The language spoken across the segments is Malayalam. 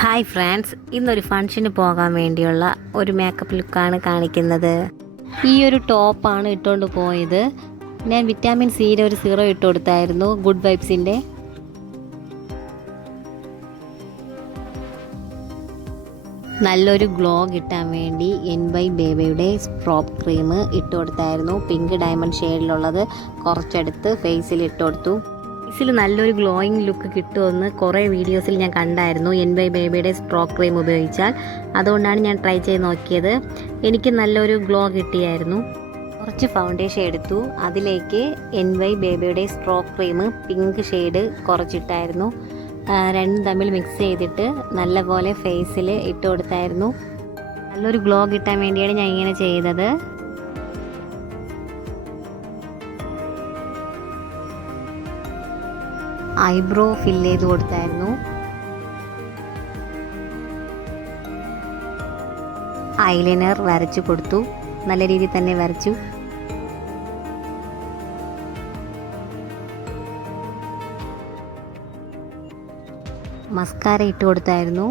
ഹായ് ഫ്രണ്ട്സ് ഇന്നൊരു ഫംഗ്ഷന് പോകാൻ വേണ്ടിയുള്ള ഒരു മേക്കപ്പ് ലുക്കാണ് കാണിക്കുന്നത്. ഈ ഒരു ടോപ്പാണ് ഇട്ടുകൊണ്ട് പോയത്. ഞാൻ വിറ്റാമിൻ സിയുടെ ഒരു സീറോ ഇട്ട് കൊടുത്തായിരുന്നു. ഗുഡ് വൈബ്സിന്റെ നല്ലൊരു ഗ്ലോ കിട്ടാൻ വേണ്ടി എൻ ബൈ ബേബയുടെ സ്പ്രോപ്പ് ക്രീം ഇട്ട് കൊടുത്തായിരുന്നു. പിങ്ക് ഡയമണ്ട് ഷെയ്ഡിലുള്ളത് കുറച്ചെടുത്ത് ഫേസിൽ ഇട്ട് കൊടുത്തു. ഫേസിൽ നല്ലൊരു ഗ്ലോയിങ് ലുക്ക് കിട്ടുമെന്ന് കുറേ വീഡിയോസിൽ ഞാൻ കണ്ടായിരുന്നു. എൻ വൈ ബേബിയുടെ സ്ട്രോ ക്രീം ഉപയോഗിച്ചാൽ. അതുകൊണ്ടാണ് ഞാൻ ട്രൈ ചെയ്ത് നോക്കിയത്. എനിക്ക് നല്ലൊരു ഗ്ലോ കിട്ടിയായിരുന്നു. കുറച്ച് ഫൗണ്ടേഷൻ എടുത്തു. അതിലേക്ക് എൻ വൈ ബേബിയുടെ സ്ട്രോ ക്രീം പിങ്ക് ഷെയ്ഡ് കുറച്ചിട്ടായിരുന്നു. രണ്ടും തമ്മിൽ മിക്സ് ചെയ്തിട്ട് നല്ലപോലെ ഫേസിൽ ഇട്ട് കൊടുത്തായിരുന്നു. നല്ലൊരു ഗ്ലോ കിട്ടാൻ വേണ്ടിയാണ് ഞാൻ ഇങ്ങനെ ചെയ്തത്. ഐബ്രോ ഫിൽ ചെയ്ത് കൊടുത്തായിരുന്നു. ഐലൈനർ വരച്ചു കൊടുത്തു. നല്ല രീതിയിൽ തന്നെ വരച്ചു. മസ്കാര ഇട്ട് കൊടുത്തായിരുന്നു.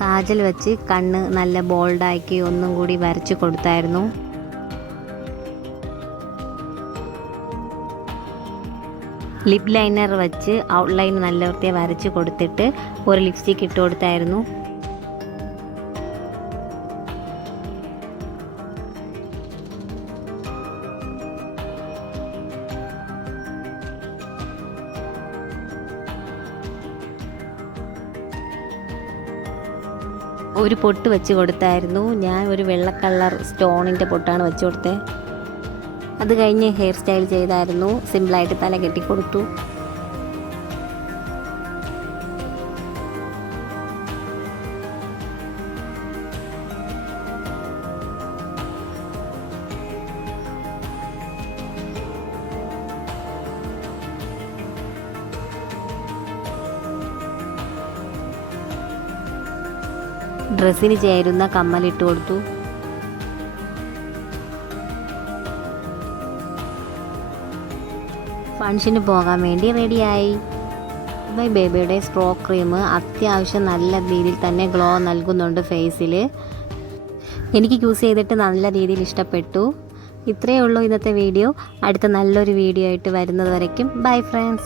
കാജൽ വെച്ച് കണ്ണ് നല്ല ബോൾഡാക്കി ഒന്നും കൂടി വരച്ചു കൊടുത്തായിരുന്നു. ലിപ് ലൈനർ വെച്ച് ഔട്ട്ലൈൻ നല്ല വൃത്തിയെ വരച്ച് കൊടുത്തിട്ട് ഒരു ലിപ്സ്റ്റിക്ക് ഇട്ട് കൊടുത്തായിരുന്നു. ഒരു പൊട്ട് വെച്ച് കൊടുത്തായിരുന്നു. ഞാൻ ഒരു വെള്ള കളർ സ്റ്റോണിന്റെ പൊട്ടാണ് വെച്ച് കൊടുത്തത് അത് കഴിഞ്ഞ് ഹെയർ സ്റ്റൈൽ ചെയ്തായിരുന്നു. സിമ്പിളായിട്ട് തല കെട്ടിക്കൊടുത്തു ഡ്രസ്സിന് ചേരുന്ന കമ്മലിട്ട് കൊടുത്തു. ഫംഗ്ഷന് പോകാൻ വേണ്ടി റെഡിയായി ബൈ ബേബിയുടെ സ്ട്രോ ക്രീം അത്യാവശ്യം നല്ല രീതിയിൽ തന്നെ ഗ്ലോ നൽകുന്നുണ്ട് ഫേസിൽ എനിക്ക് യൂസ് ചെയ്തിട്ട് നല്ല രീതിയിൽ ഇഷ്ടപ്പെട്ടു. ഇത്രയേ ഉള്ളൂ ഇന്നത്തെ വീഡിയോ. അടുത്ത നല്ലൊരു വീഡിയോ ആയിട്ട് വരുന്നത് വരയ്ക്കും. Bye friends